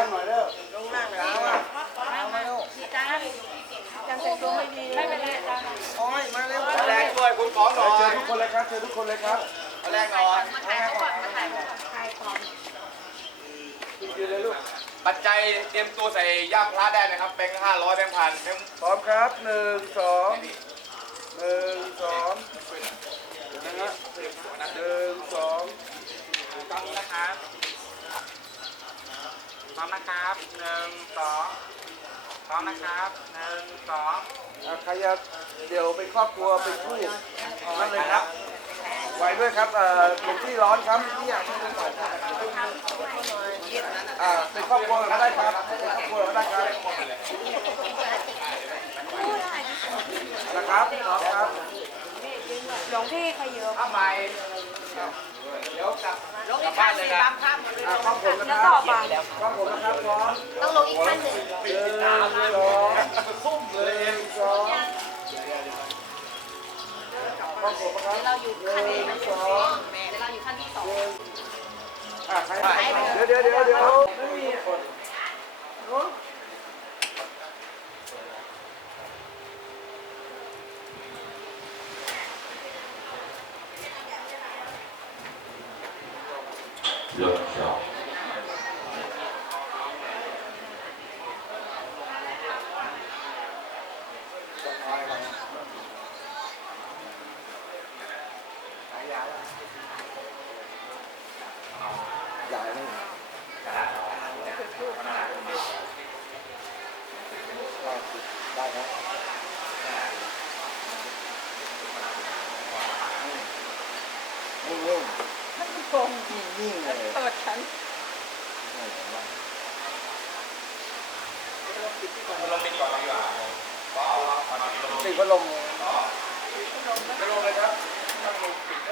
างหน่อยเด้อลงนั่งเลยเอามามาพี่จ้าจังแต่งตัวไม่ดีไม่เป็นไรจ้าโอ้ยมาเร็วแรงด้วยคุณของหน่อเชิญทุกคนเลยครับเชิญทุกคนเลยครับเอาแรงหน่อยมาถ่ายก่อนมาถ่ายก่อนถ่ายก่อนยืนเลยลูกปัจจัยเตรียมตัวใส่ย่ามพระได้นะครับแบงค์ห้าร้อยแบงค์พันแบงค์พร้อมครับหนึ่งสองหนึ่งสองนะฮะหนึ่งสอง ตรงนี้นะครับพร้อมนะครับหนึ่งสองพร้อ มนะครับหนึ่งสองอะใครจะเดี๋ยวเป็นครอบครัวเป็นคู่นั่นเลยครับไว้ด้วยครับเอ่อเป็นที่ร้อนครับที่อยากให้เป็นอ่าเป็นครอบครัวก็ได้ครับเป็นครอบครัวก็ได้ครับนะครับพร้อมครับ หลวงพี่ขยับทำไมเดี๋ยวกลับกลับบ้านเลยนะอ่าครอบครัวนแล้วต่อไปครอบครัวนะครับพร้อมต้องลงอีกขั้นหนึ่งหนึ่งสองหนึ่งสองครอบครัวนะครับเราอยู่ขั้นที่งสองเดี๋ยวเราอยู่ขั้นที่สองเดี๋ยวเดี๋ยวเดี๋ยวเดี๋ยวไม่มีโอ้六条。ใหญ่เลยได้ครับ นิ่งๆนิ่งๆเลยเปิดฉันลงไปก่อนดีกว่าติดพัดลมพัดลมเลยครับนี่แ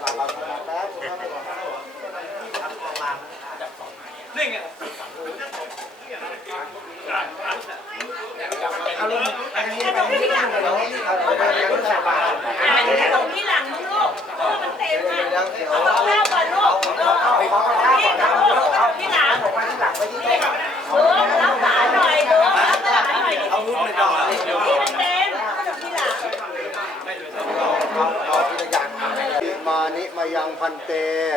เรือสำหรับเราสำหรับแล้วคุณต้องกว่าเอาลงอันนี้ไปที่หลังลยเอาไปยังสบายอันนี้ขนมที่หลังมึงลูกเพราะมันเต็มอะเดี๋ยวเดี๋ยวเอาเอาข้าวก่อนลูกเออเอาก่อนนะเอาที่หลังที่หลังไปที่โต๊ะเออรับหลานหน่อยเออรับหลานหน่อยดิ เอาลูกไปก่อน ที่มันเต็มขนมที่หลัง เอาเอาทีละอย่างมา อิมานิมายัง พันเต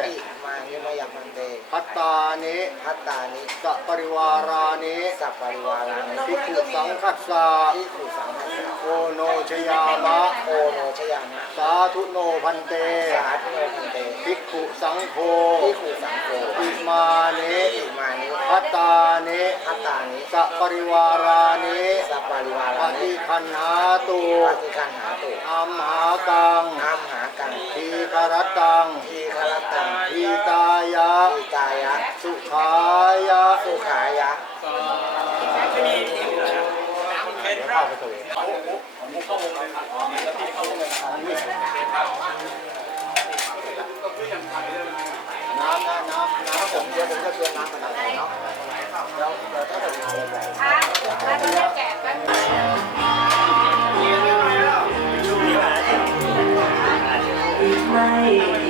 อีกมาเนี่ยมาอย่างมันเตพัตตานิพัตตานิสัปริวารานิสัพปริวารานิภิกขุสังคัสสะที่ขุสังฆาโอโนชยามะ โอโนชยามะสาธุโนพันเตสาธุโนพันเตภิกขุสังโฆที่ขุสังโฆอิมานิอีกมานิพัตตานิพัตตานิสัปริวารานิสัพปริวาปรานิฏิคันหาตุปฏิคันหาตุอัมหากังน้ำหากันทีกรตัง ทีคารตังที ตายะทีกายะ สุขายะ สุขายะน้ำนะน้ำน้ำผมเดี๋ยวผมจะชวนน้ำมาหน่อยเนาะเดี๋ยวเดี๋ยวถ้าเกิดมาเลยแบบอะมาดูแลแกะกัน ไม่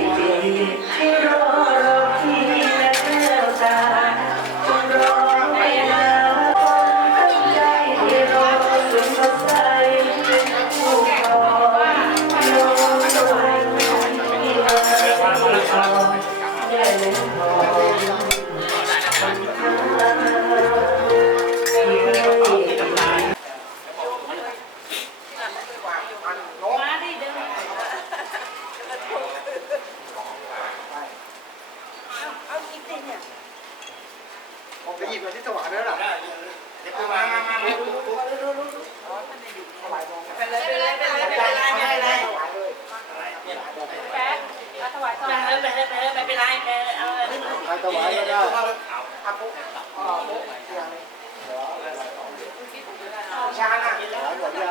ใครถวายก็ได้ชานะถวายหมดย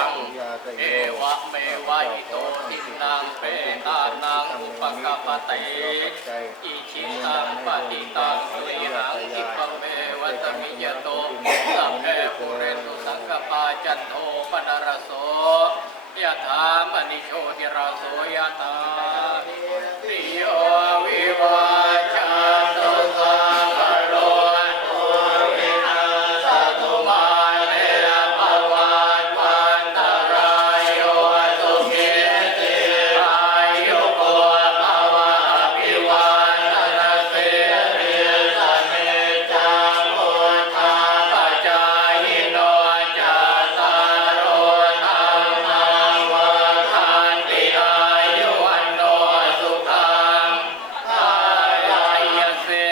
ังยาตะเอวะเมวะอิโตทินังเปตานังอุปกปปติอิชิตัง จันโทปนรสโสยะถามณิโชติราโสยตา